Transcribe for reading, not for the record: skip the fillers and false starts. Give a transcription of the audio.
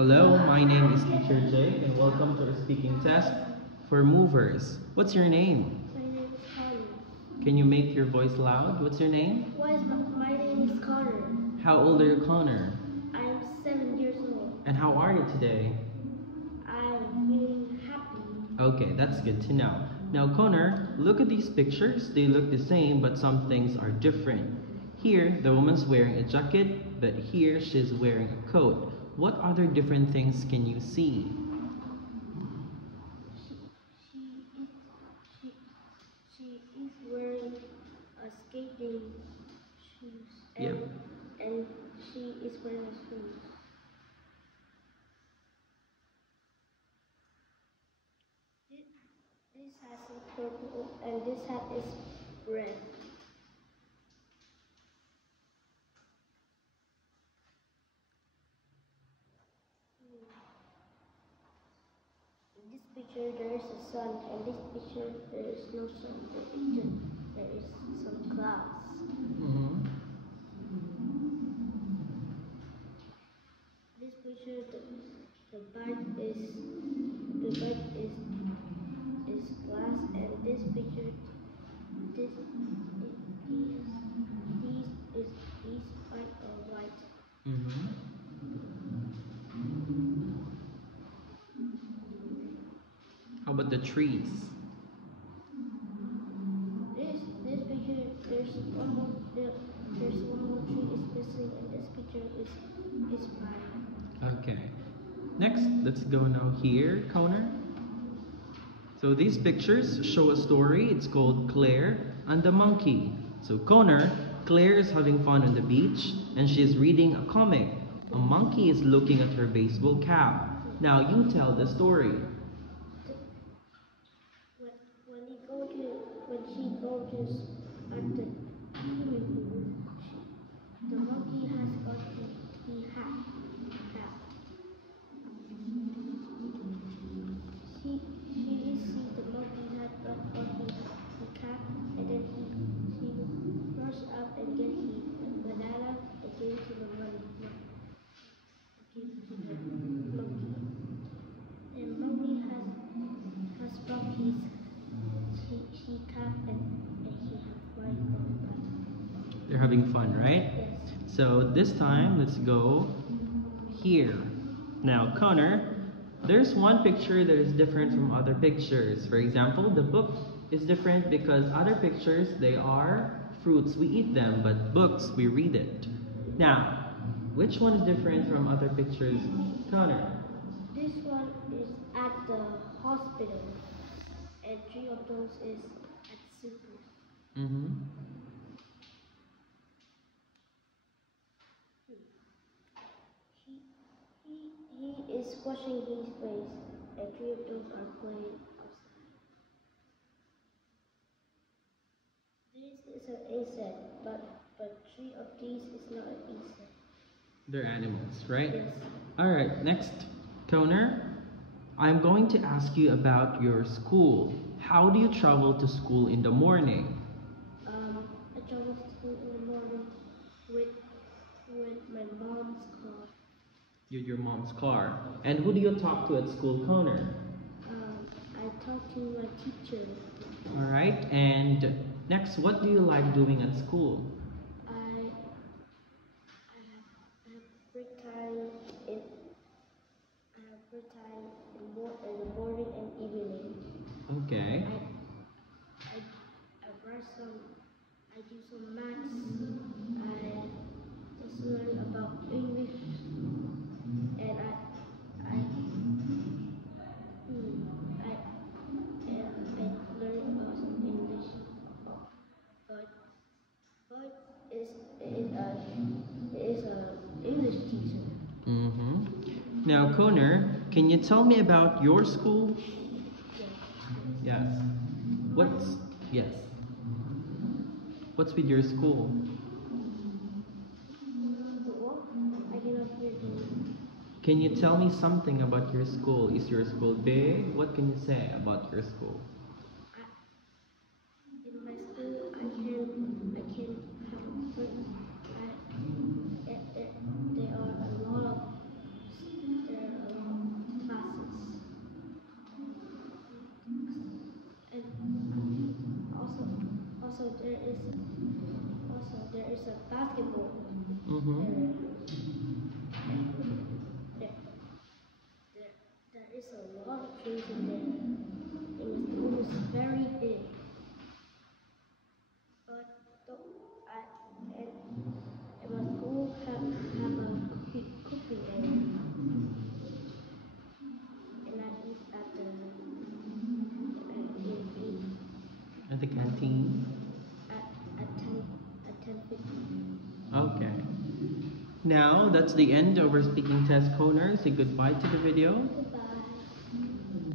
Hello, my name is Teacher Jake and welcome to our speaking test for movers. What's your name? My name is Connor. Can you make your voice loud? What's your name? My name is Connor. How old are you, Connor? I'm 7 years old. And how are you today? I'm feeling happy. Okay, that's good to know. Now, Connor, look at these pictures. They look the same, but some things are different. Here, the woman's wearing a jacket, but here she's wearing a coat. What other different things can you see? She is wearing a skating shoes Yep. and she is wearing a shoes. This hat is purple and this hat is red. In this picture there is a sun, and this picture there is no sun. The picture there is some clouds. Mm-hmm. This picture the bike is glass, and this picture this these bike are white. Mm-hmm. How about the trees? This picture there's one more tree is missing, and this picture is fine. Okay. Next, let's go now here, Connor. So these pictures show a story. It's called Claire and the Monkey. So Connor, Claire is having fun on the beach and she's reading a comic. A monkey is looking at her baseball cap. Now you tell the story. When she goes at the swimming pool, the monkey has got the hat. She see the monkey had got the cap, and then she rushed up and get the banana and gave it to the monkey. And monkey has got his she cap and he has white on. They're having fun, right? Yes. So this time, let's go here. Now, Connor, there's one picture that is different from other pictures. For example, the book is different because other pictures, they are fruits, we eat them, but books, we read it. Now, which one is different from other pictures, Connor? This one is at the hospital, and 3 of those is at circus. Mm-hmm. He is washing his face, and 3 of those are playing outside. This is an insect, but 3 of these is not an insect. They're animals, right? Yes. All right, next, Connor. I'm going to ask you about your school. How do you travel to school in the morning? I travel to school in the morning with my mom's car. Your mom's car. And who do you talk to at school, Connor? I talk to my teacher. All right, and next, what do you like doing at school? I have break time in the morning and evening. Okay. I write I do some maths. I just learn about English, and I learn about some English. But is a English teacher. Mm-hmm. Now, Connor, can you tell me about your school? Yes. Yes. What's with your school? I cannot hear you. Can you tell me something about your school? Is your school big? What can you say about your school? In my school, I can have friends. There are a lot of So and my school have a cooking area, and I eat At the canteen? at 10:50. Okay. Now, that's the end of our speaking test, Connor. Say goodbye to the video.